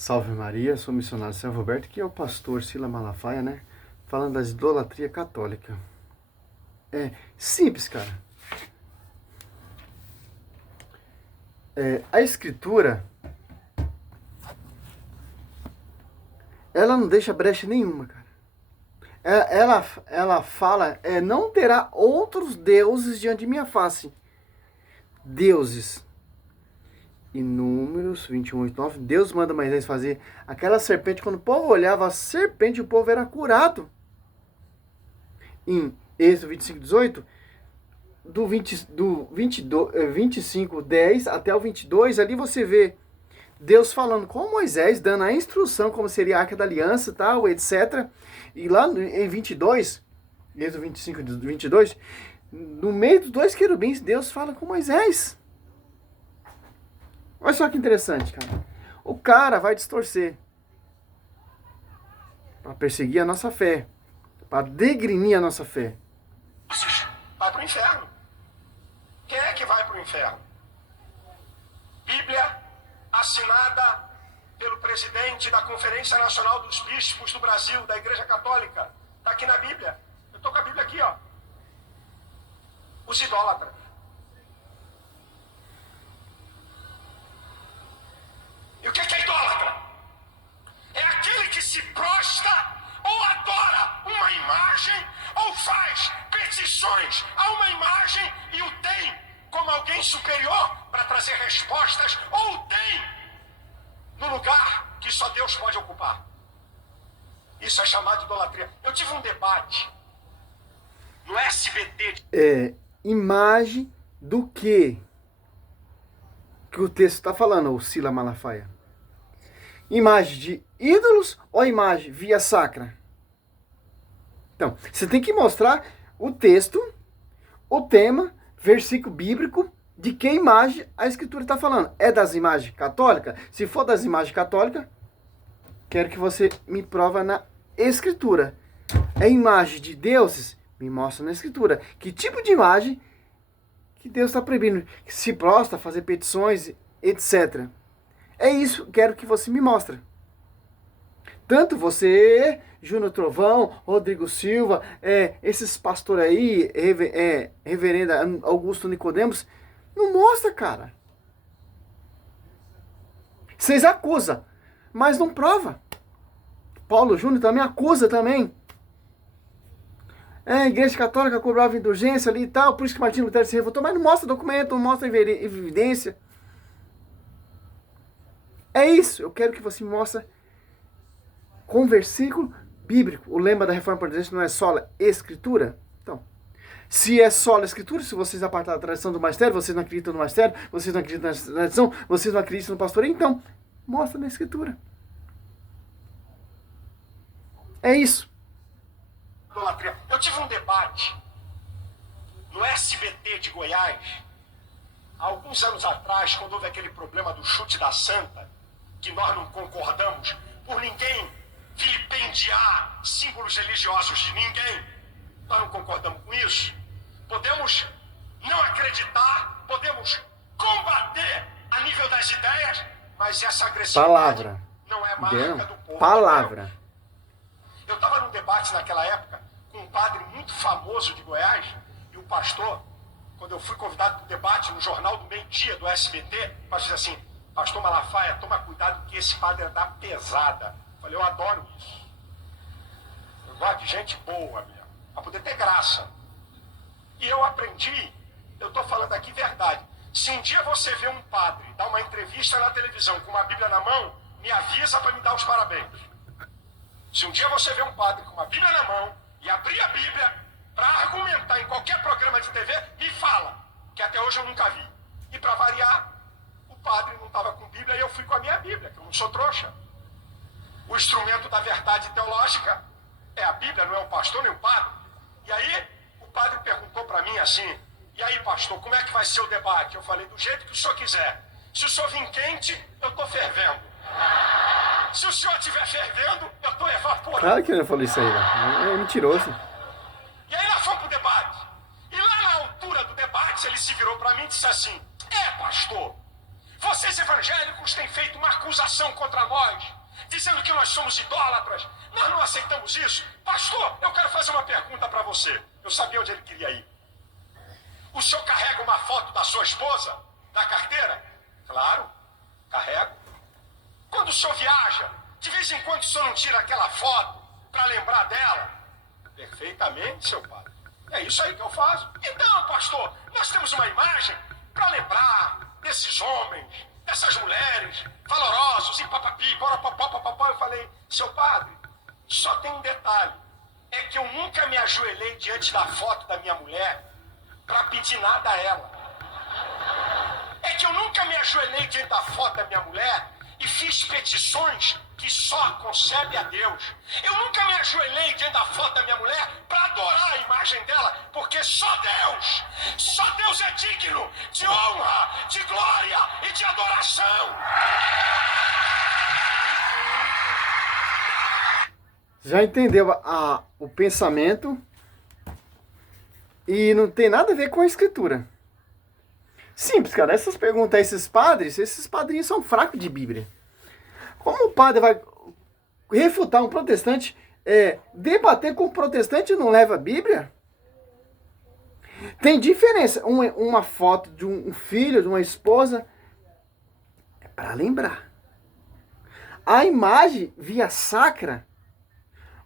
Salve Maria, sou o missionário Sérgio Roberto, que é o pastor Sila Malafaia, né? Falando da idolatria católica. É simples, cara. A escritura, ela não deixa brecha nenhuma, cara. Ela fala, não terá outros deuses diante de minha face. Deuses. Em Números 21, 8, 9, Deus manda Moisés fazer aquela serpente. Quando o povo olhava a serpente, o povo era curado. Em Êxodo 25, 18, do 25, 10 até o 22, ali você vê Deus falando com Moisés, dando a instrução como seria a Arca da Aliança, tal, etc. E lá em 22, Êxodo 25, 22, no meio dos dois querubins, Deus fala com Moisés. Olha só que interessante, cara. O cara vai distorcer para perseguir a nossa fé, para degrinir a nossa fé. Vai para o inferno. Quem é que vai para o inferno? Bíblia assinada pelo presidente da Conferência Nacional dos Bispos do Brasil, da Igreja Católica. Está aqui na Bíblia. Eu estou com a Bíblia aqui, ó. Os idólatras. E o que é idólatra? É aquele que se prostra ou adora uma imagem ou faz petições a uma imagem e o tem como alguém superior para trazer respostas, ou o tem no lugar que só Deus pode ocupar. Isso é chamado de idolatria. Eu tive um debate no SBT. Imagem do que o texto está falando, o Sila Malafaia? Imagem de ídolos ou imagem via sacra? Então, você tem que mostrar o texto, o tema, versículo bíblico, de que imagem a escritura está falando. É das imagens católicas? Se for das imagens católicas, quero que você me prova na escritura. É imagem de deuses? Me mostra na escritura. Que tipo de imagem que Deus está proibindo? Que se prostra, fazer petições, etc. É isso, quero que você me mostre. Tanto você, Júnior Trovão, Rodrigo Silva, esses pastores aí, reverenda Augusto Nicodemos, não mostra, cara. Vocês acusam, mas não prova. Paulo Júnior também acusa também. A Igreja Católica cobrava indulgência ali e tal, por isso que Martinho Lutero se revoltou, mas não mostra documento, não mostra evidência. É isso, eu quero que você me mostre com versículo bíblico. O lema da Reforma Protestante não é só a Escritura? Então, se é só a Escritura, se vocês apartaram da tradição do magistério, vocês não acreditam no magistério, vocês não acreditam na tradição, vocês não acreditam no pastoreio, então, mostra na Escritura. É isso. Eu tive um debate no SBT de Goiás, há alguns anos atrás, quando houve aquele problema do chute da Santa, que nós não concordamos por ninguém vilipendiar símbolos religiosos de ninguém. Nós não concordamos com isso. Podemos não acreditar, podemos combater a nível das ideias, mas essa agressividade não é marca do povo. Palavra. Eu estava num debate naquela época com um padre muito famoso de Goiás, e o pastor, quando eu fui convidado para o debate no Jornal do Meio-Dia do SBT, o pastor disse assim: Pastor Malafaia, toma cuidado que esse padre é da pesada. Eu falei, eu adoro isso. Eu gosto de gente boa mesmo, para poder ter graça. E eu aprendi, eu estou falando aqui verdade. Se um dia você vê um padre dar uma entrevista na televisão com uma Bíblia na mão, me avisa para me dar os parabéns. Se um dia você vê um padre com uma Bíblia na mão e abrir a Bíblia para argumentar em qualquer programa de TV, me fala, que até hoje eu nunca vi. E para variar, o padre não estava com Bíblia e eu fui com a minha Bíblia, que eu não sou trouxa. O instrumento da verdade teológica é a Bíblia, não é o pastor nem o padre. E aí, o padre perguntou para mim assim: e aí, pastor, como é que vai ser o debate? Eu falei, do jeito que o senhor quiser. Se o senhor vir quente, eu estou fervendo. Se o senhor estiver fervendo, eu estou evaporando. Claro que ele não falou isso aí, né? É mentiroso. E aí nós fomos pro debate. E lá na altura do debate, ele se virou para mim e disse assim: pastor, Vocês evangélicos têm feito uma acusação contra nós, dizendo que nós somos idólatras. Nós não aceitamos isso. Pastor, eu quero fazer uma pergunta para você. Eu sabia onde ele queria ir. O senhor carrega uma foto da sua esposa na carteira? Claro, carrego. Quando o senhor viaja, de vez em quando o senhor não tira aquela foto para lembrar dela? Perfeitamente, seu padre. É isso aí que eu faço. Então, pastor, nós temos uma imagem para lembrar desses homens, dessas mulheres, valorosos, e papapi, papapá. Eu falei, seu padre, só tem um detalhe. É que eu nunca me ajoelhei diante da foto da minha mulher para pedir nada a ela. É que eu nunca me ajoelhei diante da foto da minha mulher e fiz petições que só concebe a Deus. Eu nunca me ajoelhei diante da foto da minha mulher para adorar a imagem dela, porque só Deus é digno de honra, de glória e de adoração. Já entendeu o pensamento e não tem nada a ver com a escritura. Simples, cara. Essas perguntas a esses padrinhos são fracos de Bíblia. Como o padre vai refutar um protestante, debater com um protestante não leva a Bíblia? Tem diferença. Uma foto de um filho, de uma esposa, é para lembrar. A imagem via sacra,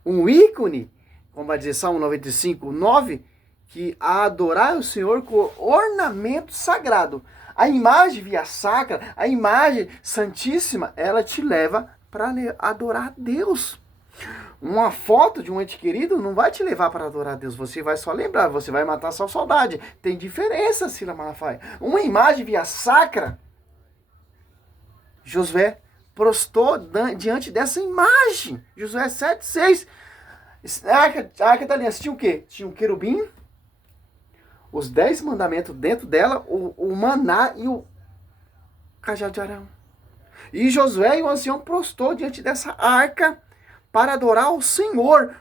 um ícone, como vai dizer Salmo 95, 9, que a adorar o Senhor com ornamento sagrado. A imagem via sacra, a imagem santíssima, ela te leva para adorar a Deus. Uma foto de um ente querido não vai te levar para adorar a Deus. Você vai só lembrar, você vai matar sua saudade. Tem diferença, Silas Malafaia. Uma imagem via sacra, Josué prostou diante dessa imagem. Josué 7,6. A arca da aliança tinha o quê? Tinha um querubim, os 10 mandamentos dentro dela, o maná e o cajado de Arão. E Josué e o ancião prostou diante dessa arca para adorar o Senhor.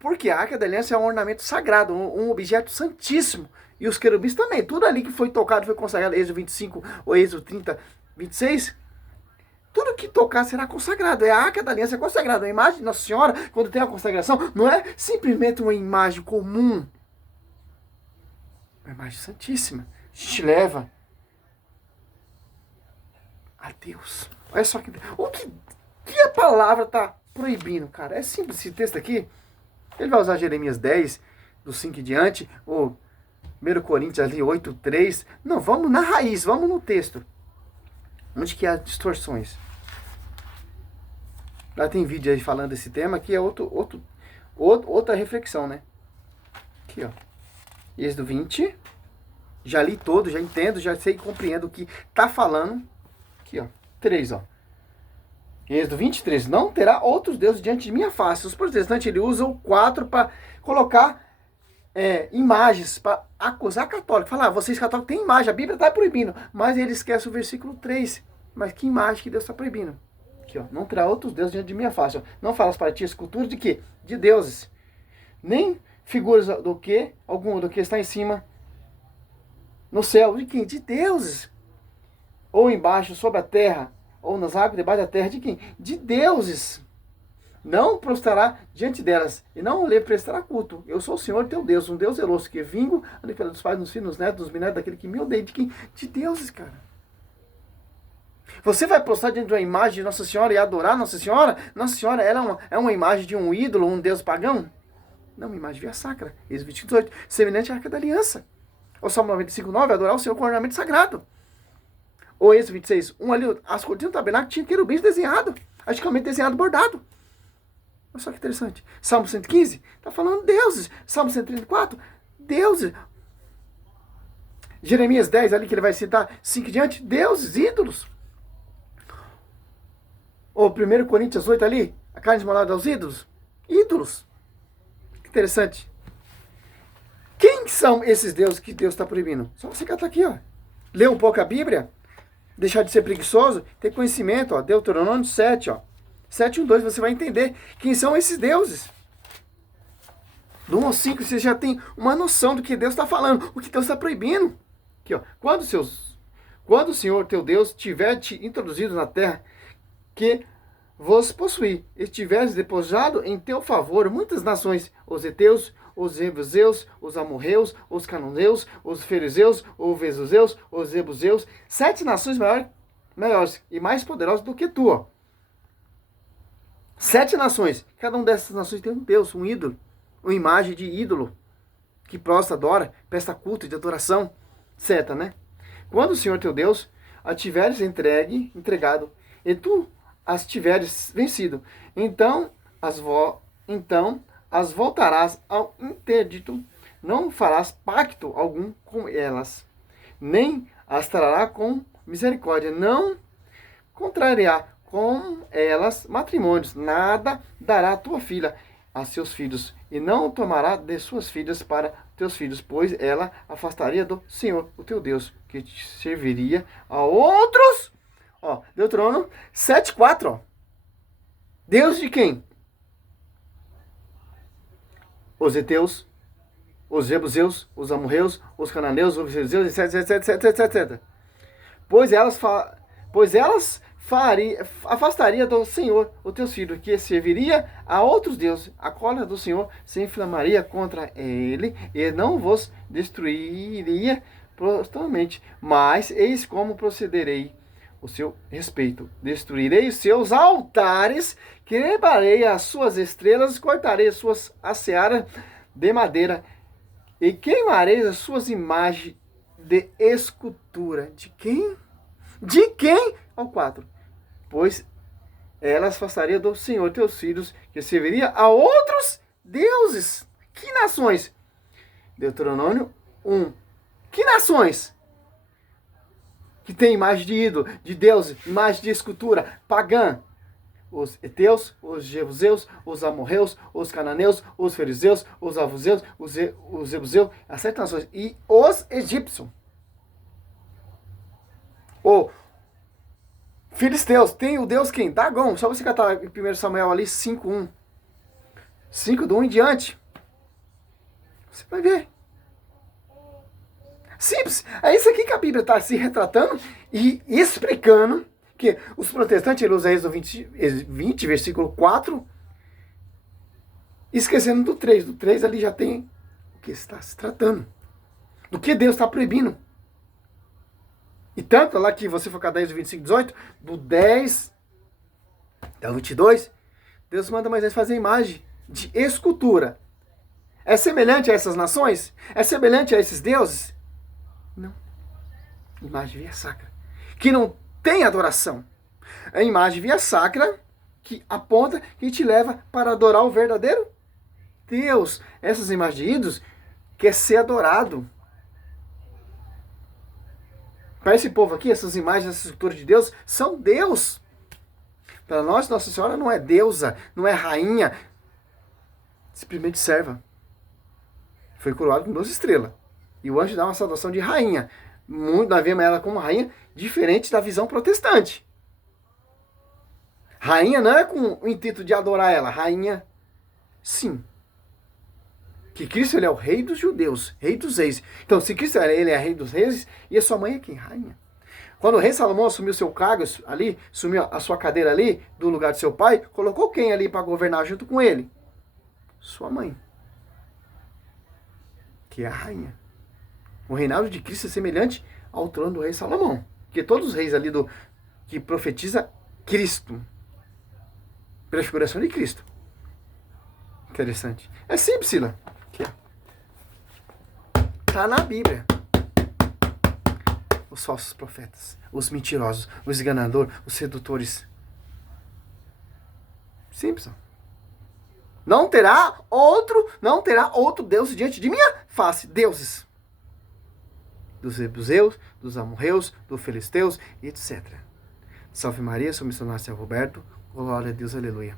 Porque a arca da aliança é um ornamento sagrado, um objeto santíssimo. E os querubins também. Tudo ali que foi tocado foi consagrado. Êxodo 25 ou Êxodo 30, 26. Tudo que tocar será consagrado. A arca da aliança é consagrada. A imagem de Nossa Senhora, quando tem a consagração, não é simplesmente uma imagem comum. Uma imagem santíssima. A gente leva a Deus. Olha só o que a palavra está proibindo, cara. É simples esse texto aqui. Ele vai usar Jeremias 10, do 5 em diante, ou 1 Coríntios ali 8, 3. Não, vamos na raiz, vamos no texto. Onde que há distorções? Lá tem vídeo aí falando desse tema, que é outra reflexão, né? Aqui, ó. Êxodo 20. Já li todo, já entendo, já sei e compreendo o que tá falando. Aqui, ó. 3, ó. Êxodo 23. Não terá outros deuses diante de minha face. Os protestantes, ele usa o 4 para colocar imagens, para acusar católico. Falar, vocês católicos têm imagem, a Bíblia está proibindo. Mas ele esquece o versículo 3. Mas que imagem que Deus está proibindo? Aqui, ó. Não terá outros deuses diante de minha face. Ó. Não falas para ti esculturas de quê? De deuses. Nem figuras do que? Algum do que está em cima no céu. De quem? De deuses. Ou embaixo, sobre a terra. Ou nas águas debaixo da terra. De quem? De deuses. Não prostrará diante delas, e não lhe prestará culto. Eu sou o Senhor teu Deus, um Deus zeloso, que vingo a defesa dos pais, dos filhos, dos netos, dos bisnetos, daquele que me odeia. De quem? De deuses, cara. Você vai prostrar diante de uma imagem de Nossa Senhora e adorar Nossa Senhora? Nossa Senhora, ela é uma imagem de um ídolo, um Deus pagão? Não, uma imagem via sacra. Êxodo 28, semelhante à Arca da Aliança. O Salmo 95, 9, adorar o Senhor com ornamento sagrado. O Êxodo 26, ali, as cortinas do tabernáculo tinham querubins desenhado, praticamente desenhado, bordado. Olha só que interessante. Salmo 115, está falando deuses. Salmo 134, deuses. Jeremias 10, ali que ele vai citar 5 diante, deuses, ídolos. Ou 1 Coríntios 8 ali, a carne esmolada aos ídolos. Ídolos. Que interessante. Quem são esses deuses que Deus está proibindo? Só você catar aqui, ó. Ler um pouco a Bíblia, deixar de ser preguiçoso, ter conhecimento, ó. Deuteronômio 7, ó. 7:1-2, você vai entender quem são esses deuses. Do 1 ao 5, você já tem uma noção do que Deus está falando, o que Deus está proibindo. Aqui, ó. quando o Senhor teu Deus tiver te introduzido na terra que vos possuir, e tiveres despojado em teu favor muitas nações, os heteus, os jebuseus, os amorreus, os cananeus, os fariseus, os vezuseus, os jebuseus, 7 nações maiores e mais poderosas do que tu. Ó. 7 nações, cada uma dessas nações tem um Deus, um ídolo, uma imagem de ídolo, que prostra, adora, presta culto de adoração, etc, né? Quando o Senhor teu Deus a tiveres entregado, e tu as tiveres vencido, então as voltarás ao interdito, não farás pacto algum com elas, nem as trará com misericórdia, não contrariará com elas matrimônios, nada dará a tua filha a seus filhos, e não tomará de suas filhas para teus filhos, pois ela afastaria do Senhor, o teu Deus, que te serviria a outros. Ó, Deuteronômio 7:4, ó. Deus de quem? Os heteus, os jebuseus, os amorreus, os cananeus, os fariseus, etc. Pois elas afastaria do Senhor os teus filhos, que serviria a outros deuses. A cólera do Senhor se inflamaria contra ele e não vos destruiria totalmente. Mas eis como procederei o seu respeito. Destruirei os seus altares, quebrarei as suas estrelas, cortarei as suas searas de madeira e queimarei as suas imagens de escultura. De quem? De quem? Ao 4. Pois elas afastariam do Senhor teus filhos, que serviria a outros deuses. Que nações? Deuteronômio 1. Que nações? Que tem imagem de ídolo, de deuses, imagem de escultura pagã. Os heteus, os jebuseus, os amorreus, os cananeus, os fariseus, os avuseus, os jebuseus, as 7 nações. E os egípcios. O filisteus, tem o Deus quem? Dagom. Só você catar em 1 Samuel ali 5:1. 5 do 1 em diante. Você vai ver. Simples. É isso aqui que a Bíblia está se retratando e explicando que os protestantes eles usam Êxodo 20, versículo 4, esquecendo do 3. Do 3 ali já tem o que está se tratando. Do que Deus está proibindo. E tanto lá que você for cada 10, 25, 18, do 10 até o 22, Deus manda Moisés fazer imagem de escultura. É semelhante a essas nações? É semelhante a esses deuses? Não. Imagem via sacra. Que não tem adoração. É imagem via sacra que aponta, que te leva para adorar o verdadeiro Deus. Essas imagens de ídolos quer ser adorado. Para esse povo aqui, essas imagens, essas estruturas de Deus, são Deus. Para nós, Nossa Senhora não é deusa, não é rainha. Simplesmente serva. Foi coroado com 2 estrelas. E o anjo dá uma saudação de rainha. Nós vemos ela como rainha diferente da visão protestante. Rainha não é com o intuito de adorar ela. Rainha, sim. Que Cristo ele é o rei dos judeus, rei dos reis. Então, se Cristo ele é rei dos reis, e a sua mãe é quem? Rainha. Quando o rei Salomão assumiu seu cargo ali, assumiu a sua cadeira ali, do lugar de seu pai, colocou quem ali para governar junto com ele? Sua mãe. Que é a rainha. O reinado de Cristo é semelhante ao trono do rei Salomão. Porque todos os reis ali que profetiza Cristo. Prefiguração de Cristo. Interessante. É simples, Sila. Aqui, ó. Tá na Bíblia. Os falsos profetas, os mentirosos, os enganadores, os sedutores. Simples. Ó. Não terá outro Deus diante de minha face. Deuses. Dos jebuseus, dos amorreus, dos filisteus, etc. Salve Maria, sou missionário São Roberto. Glória a Deus, aleluia.